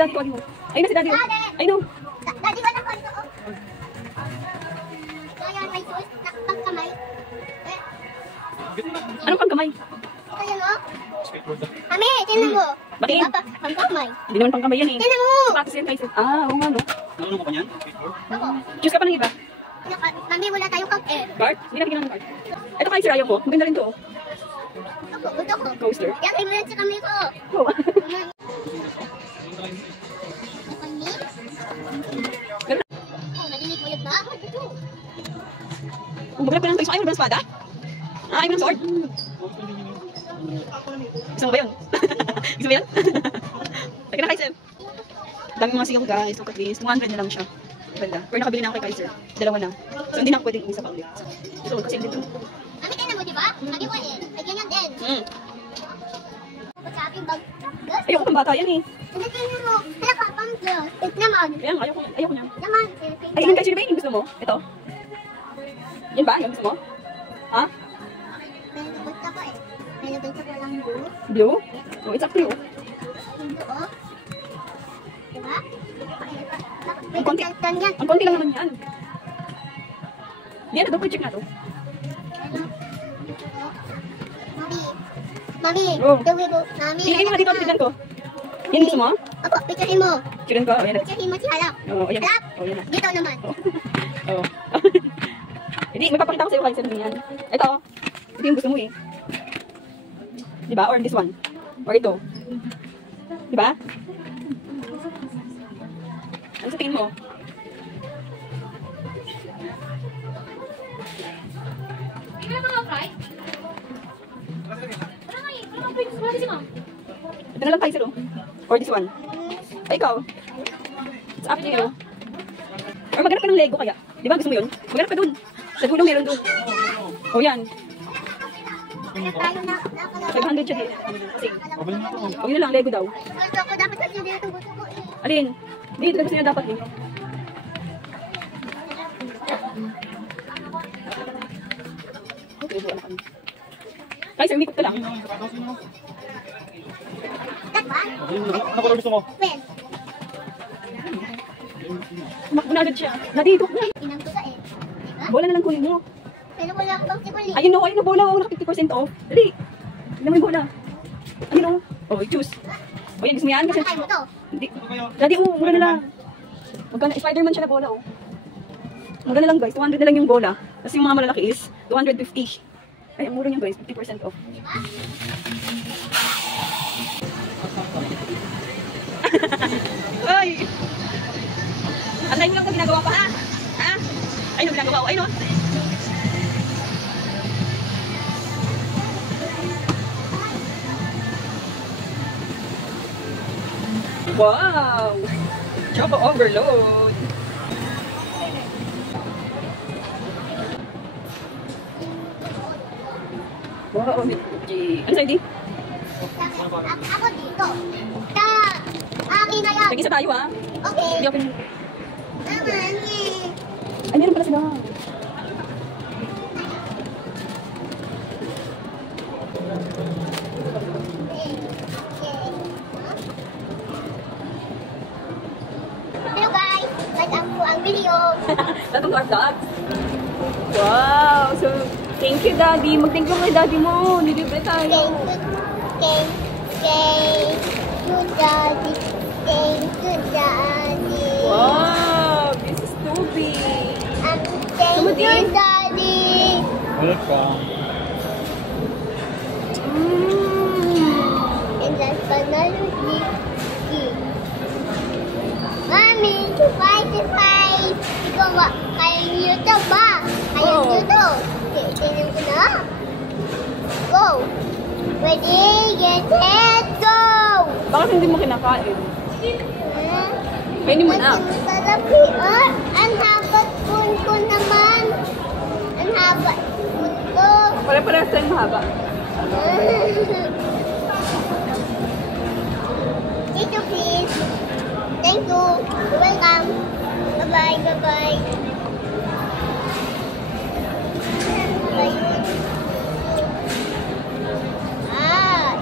daddy ko. Ayun na si daddy. Ayun no. Daddy, wala ko ito. Kaya may suit, pangkamay. Anong pangkamay? Ito yun o. Mami, tinan mo. Batiin. Pangkamay. Hindi naman pangkamay yan eh. Tinan mo. Practice yan guys. Oo nga no. Nalunong mo pa niyan? Ako. Choose ka pa ng iba. Mami, wala tayong kag-air. Card? Hindi na bigyan ng card. Ito kayo sir, ayaw mo. Maganda rin to. Ako, gusto ko. Coaster. Yan, ay meron sa kami ko. Oh. Nadinig mo yun ba? Magulap ka ng toys. Ayaw mo ba ng espada? Ayaw mo ng sword? Gusto mo ba yun? Gusto mo yun? Teka na Kaiser. Dami mga siyong guys. Look at this. 200 na lang siya. Ganda. Pero nakabili na ako kay Kaiser. Dalawa na. So hindi na ako pwedeng isa pa ulit. So kasi dito. Mami, tinan mo, di ba? Lagi mo eh. Ay, ganyan din. Sa aking bag. Ayoko pang bata yan eh. Ano tingnan mo? Hala ka, pang girl. It naman. Ayan, ayoko niya. Naman. Ay, yun kasi ba yung gusto mo? Ito? Yan ba? Yung gusto mo? Ha? May nabagta ko eh. May nabagta ko lang blue. Blue? Oh, it's up to you. Blue, oh. Diba? Ang konti. Tan yan. Ang konti lang naman yan. Yan, double check na to. Mami, Oh. Mami. Piliin mo nga dito, tignan ko. Yan gusto mo? Apo, picturein mo. Chicken ko, ayan. Picturein mo si Halap. Oo, ayan. Halap. Oh, yan na. Dito naman. Oo. Hindi, may papakita ko sa'yo kahit saan yan. Ito, ito yung gusto mo eh. Diba? Or this one. Or ito. Diba? Ano sa tingin mo? Ito na lang tayo sir oh. Or this one. Ay, ikaw. It's up to you. Or maghanap ka ng Lego kaya. Di ba gusto mo yun? Maghanap ka dun. Sa dulo meron dun. O yan. 500 siya din. Kasi. O yun na lang, Lego daw. Gusto ko, dapat kasi dito gusto ko eh. Alin? Dito gusto niya dapat eh. Okay, buwan na kami. Ay, sir, umikot ka lang. Dapat? Ano color gusto mo? When? Tumakbo na agad siya. Nadito. Inang ko ka eh. Diba? Bola na lang kunin mo. Pero wala akong basketball eh. Ayun na bola. Oh, naka 50% off. Dali. Tignan mo yung bola. Ayun o. Oh, choose. O yan, gusto mo yan? Kasi, Kaya mo to. hindi. Daddy, oh, mura na lang. Magkano, Spider-Man siya na bola, oh. Mura na lang, guys. 200 na lang yung bola. Tapos yung mga malalaki is 250. Ay, ang mura niya, guys. 50% off. Ay! Antayin mo lang ito, ginagawa pa, ha? Ha? Ayun, ginagawa ko. Ayun, oh. Wow! Choco overload! Wow, OMG. Ano sa'yo, di? Ako dito. Akin na yan. Nag-isa tayo, ha? Okay. Hindi open. Naman eh. Ay, meron pala sila. Hello guys. Like ang video. Welcome to our vlog. Wow! So, thank you, Daddy. Mag-thank you kay Daddy mo. Nilibre tayo. Thank you, Daddy. Thank you, Daddy. Wow! This is too big. Thank you, Daddy. Welcome. And that's panalo dito. Mami, surprise! Ikaw ba? Kaya niyo to ba? Kaya niyo to. Tingnan ko na. Go! Ready, get set, go! Bakit hindi mo kinakain? Kainin mo na. Masarap yun. Ang haba spoon ko naman. Ang haba spoon ko. Pare-parehas tayo mahaba. Dito please. Thank you. You're welcome. Bye-bye, bye-bye.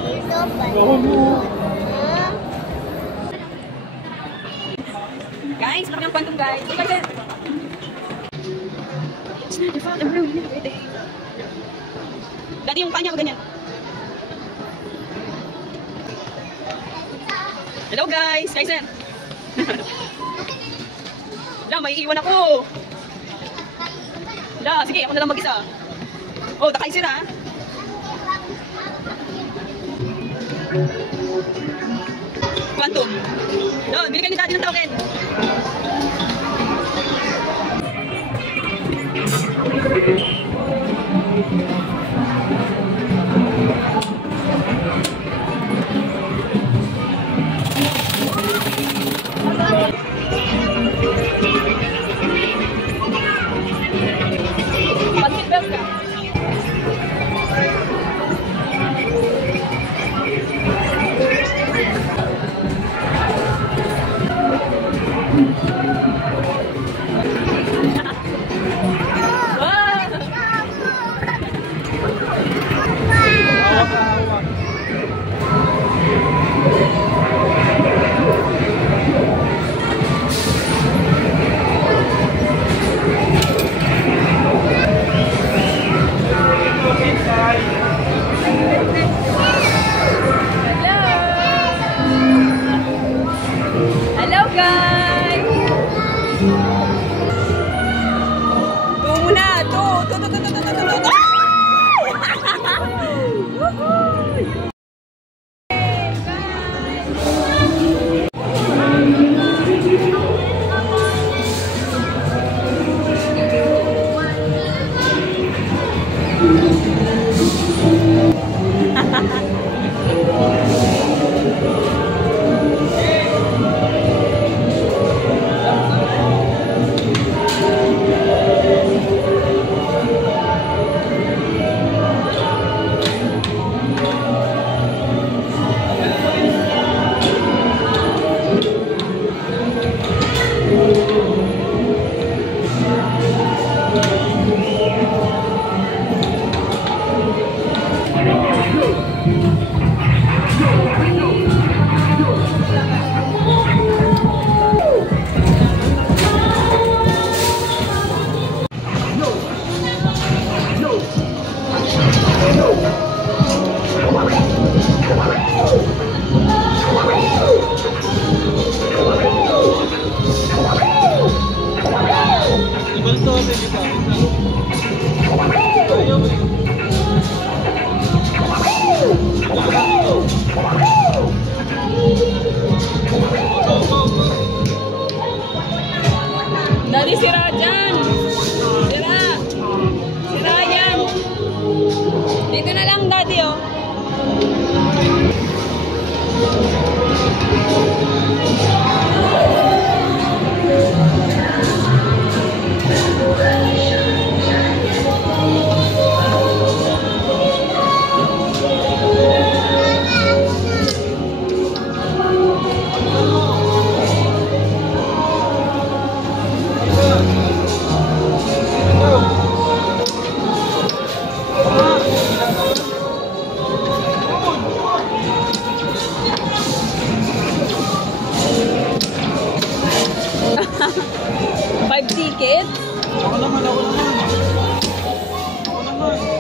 Ito pa. It's not your fault, I'm ruining everything. Dati yung kanya mo ganyan. Hello guys! Kaisen! La, may iwan ako! La, sige, ako na lang mag-isa. Oh, Kaisen ha! Quantum! Doon, bili kayo ni daddy ng token! Pag-seatbelt ka! Hello guys! Go muna! Go! Daddy, sira dyan! Sira! Sira yan! Dito na lang, Daddy, oh. Five tickets? Ako naman. Ako naman.